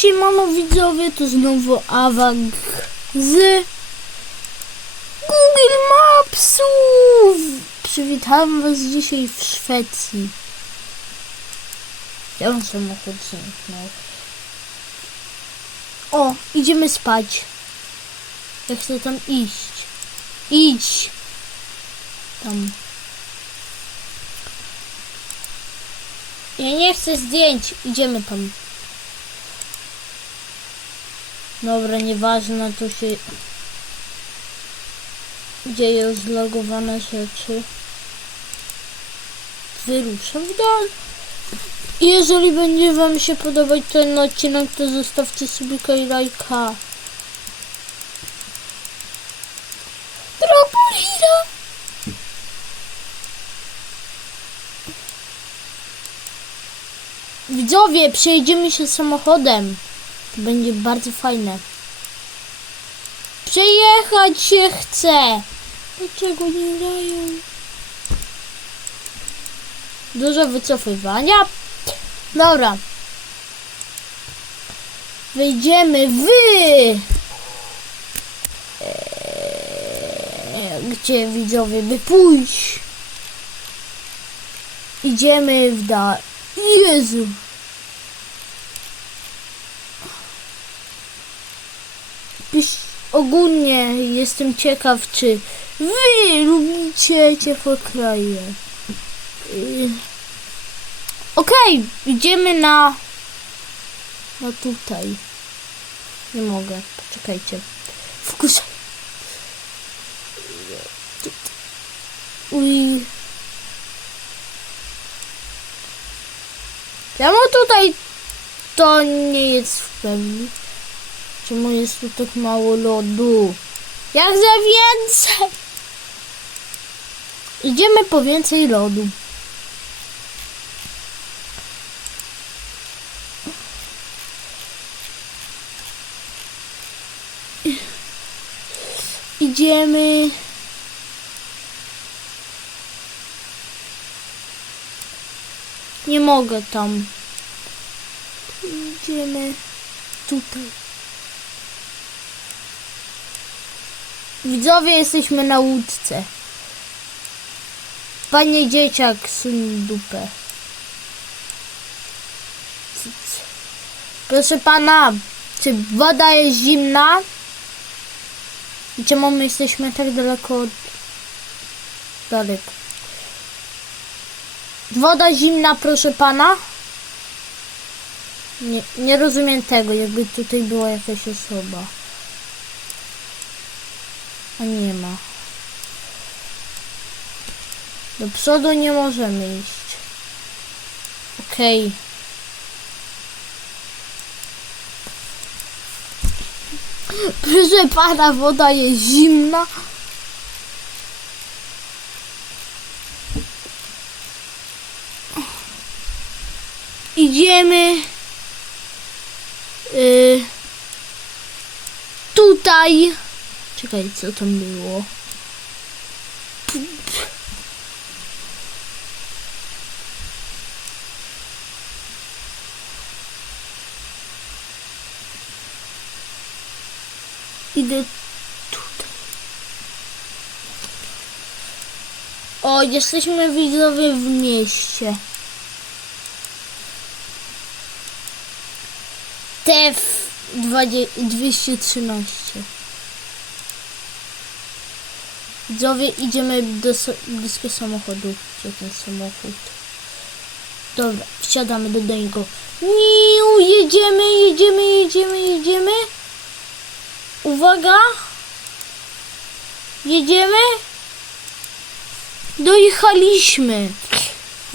Siemano widzowie, to znowu Awag z Google Mapsów! Przywitam was dzisiaj w Szwecji. Ja mam samochód zamknął. O, idziemy spać. Ja chcę tam iść. Idź! Tam. Ja nie chcę zdjęć. Idziemy tam. Dobra, nieważne, tu się dzieją zlogowane rzeczy. Wyruszam w dal. Jeżeli będzie wam się podobać ten odcinek, to zostawcie subika i lajka. Widzowie, przejedziemy się samochodem. Będzie bardzo fajne. Przejechać się chce. Dlaczego nie dają? Dużo wycofywania. Dobra. Wejdziemy w... Eee, Gdzie widzowie by pójść? Idziemy w dal. Jezu. Pisz, ogólnie jestem ciekaw, czy wy lubicie ciepłe kraje. Yy. Okej, idziemy na... na tutaj. Nie mogę, poczekajcie. Wkuszę. Uj. Czemu tutaj to nie jest w pełni? Czemu jest tu tak mało lodu? Ja chcę więcej! Idziemy po więcej lodu. Idziemy. Nie mogę tam. Idziemy tutaj. Widzowie, jesteśmy na łódce. Panie dzieciak, suń dupę. Proszę pana, czy woda jest zimna? I czemu my jesteśmy tak daleko od... Daleko. Woda zimna, proszę pana? Nie, nie rozumiem tego, jakby tutaj była jakaś osoba. A nie ma. Do przodu nie możemy iść. Okej. Proszę pana, woda jest zimna. Idziemy. Y, tutaj. Czekaj, co tam było? Idę tutaj. O, jesteśmy widzowie w mieście. TF 213. Widzowie, idziemy do blisko samochodu. Gdzie ten samochód? Dobra, wsiadamy do niego. Niu, jedziemy, jedziemy, jedziemy, jedziemy. Uwaga. Jedziemy. Dojechaliśmy.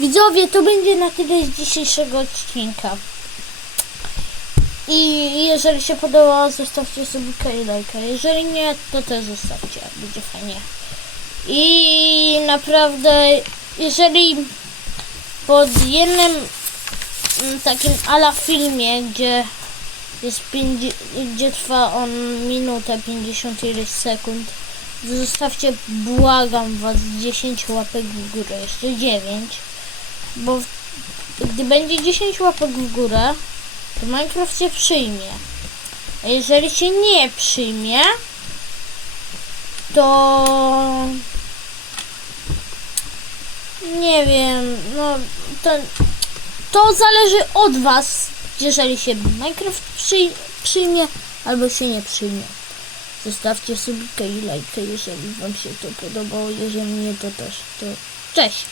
Widzowie, to będzie na tyle z dzisiejszego odcinka. I jeżeli się podobało, zostawcie sobie i lajka. Jeżeli nie, to też zostawcie. Będzie fajnie. I naprawdę, jeżeli pod jednym mm, takim ala filmie, gdzie jest 50, gdzie trwa on minutę 50 ileś sekund, zostawcie, błagam was, 10 łapek w górę, jeszcze 9, bo gdy będzie 10 łapek w górę, to Minecraft się przyjmie. A jeżeli się nie przyjmie, to nie wiem, no to, to zależy od was, jeżeli się Minecraft przyj, przyjmie albo się nie przyjmie. Zostawcie subika i lajkę, jeżeli wam się to podobało, jeżeli nie to też, to cześć!